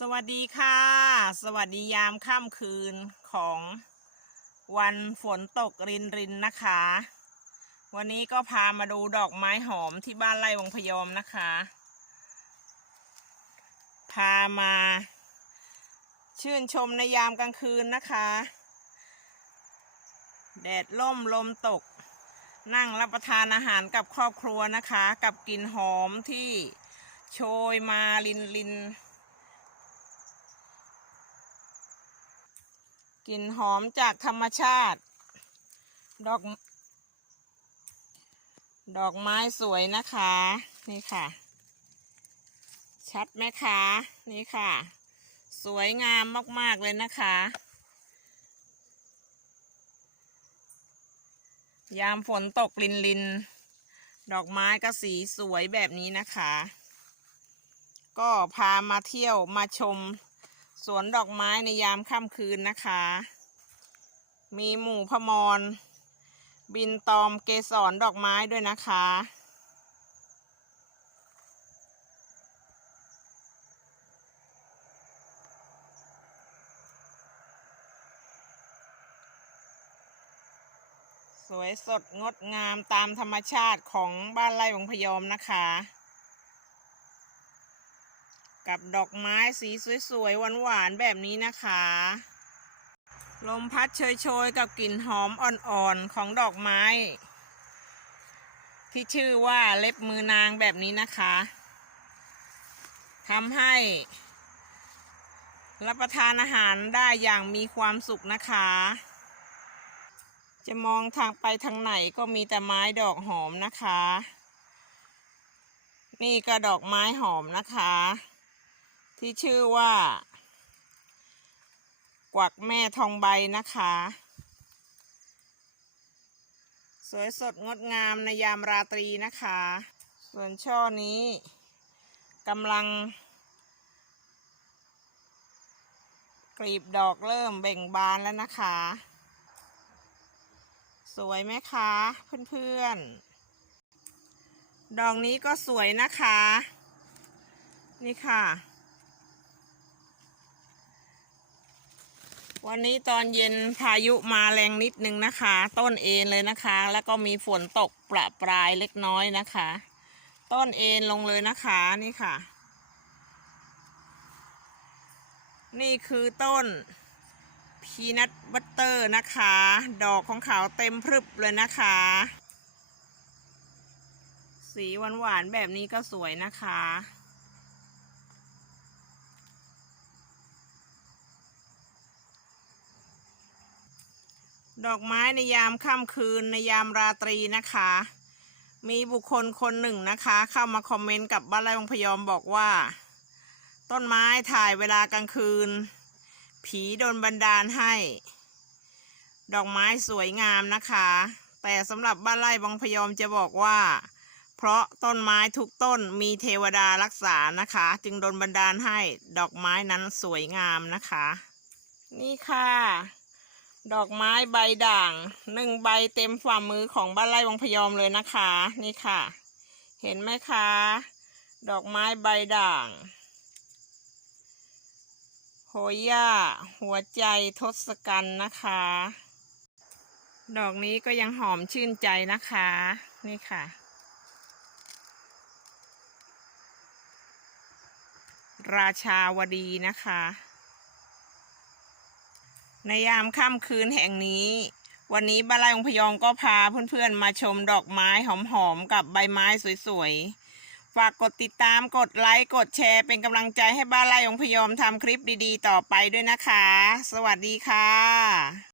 สวัสดีค่ะ สวัสดียามค่ำคืนของวันฝนตกรินรินนะคะ วันนี้ก็พามาดูดอกไม้หอมที่บ้านไร่วงพยอมนะคะ พามา ชื่นชมในยามกลางคืนนะคะ แดดล่มลมตก นั่งรับประทานอาหารกับครอบครัวนะคะ กับกลิ่นหอมที่โชยมาลินลิน กลิ่นหอมจากธรรมชาติ ดอก ดอกไม้สวยนะคะ นี่ค่ะ ชัดไหมคะ นี่ค่ะ สวยงามมาก ๆ เลยนะคะ ยามฝนตกลินลิน ดอกไม้ก็สีสวยแบบนี้นะคะ ก็พามาเที่ยวมาชม สวนดอกไม้ในยามค่ำคืนนะคะ มีหมู่พมร บินตอมเกสรดอกไม้ด้วยนะคะ สวยสดงดงามตามธรรมชาติของบ้านไร่วงพยอมนะคะ กับดอกไม้สีสวยๆหวานๆแบบนี้นะคะ ลมพัดเชยๆกับกลิ่นหอมอ่อนๆของดอกไม้ ที่ชื่อว่าเล็บมือนางแบบนี้นะคะทำให้รับประทานอาหารได้อย่างมีความสุขนะคะ จะมองทางไปทางไหนก็มีแต่ไม้ดอกหอมนะคะ นี่ก็ดอกไม้หอมนะคะ ที่ชื่อว่า กวักแม่ทองใบนะคะ สวยสดงดงามในยามราตรีนะคะ ส่วนช่อนี้กำลัง กลีบดอกเริ่มเบ่งบานแล้วนะคะ สวยไหมคะเพื่อนๆดอกนี้ก็สวยนะคะ นี่ค่ะ วันนี้ตอนเย็นพายุมาแรงนิดนึงนะคะ ต้นเอ็นเลยนะคะ แล้วก็มีฝนตกประปรายเล็กน้อยนะคะ ต้นเอ็นลงเลยนะคะนี่ค่ะ นี่คือต้นพีนัทบัตเตอร์นะคะ ดอกของเขาเต็มพรึบเลยนะคะ สีหวานๆแบบนี้ก็สวยนะคะ ดอกไม้ในยามค่ำคืนในยามราตรีนะคะ มีบุคคลคนหนึ่งนะคะ เข้ามาคอมเมนต์กับบ้านไร่วงพยอมบอกว่า ต้นไม้ถ่ายเวลากลางคืน ผีโดนบันดาลให้ ดอกไม้สวยงามนะคะ แต่สำหรับบ้านไร่บางพยอมจะบอกว่า เพราะต้นไม้ทุกต้นมีเทวดารักษานะคะ จึงโดนบันดาลให้ดอกไม้นั้นสวยงามนะคะ นี่ค่ะ ดอกไม้ใบด่างหนึ่งใบเต็มฝ่ามือของบ้านไร่วังพยอมเลยนะคะ นี่ค่ะ เห็นไหมคะ ดอกไม้ใบด่าง โหย่าหัวใจทศกัณฐ์นะคะ ดอกนี้ก็ยังหอมชื่นใจนะคะ นี่ค่ะ ราชาวดีนะคะ ในยามค่ำคืนแห่งนี้ วันนี้บ้านไร่องพยองก็พาเพื่อนๆ มาชมดอกไม้หอมๆ กับใบไม้สวยๆ ฝากกดติดตามกดไลค์กดแชร์เป็นกำลังใจให้บ้านไร่องพยอมทำคลิปดีๆ ต่อไปด้วยนะคะ สวัสดีค่ะ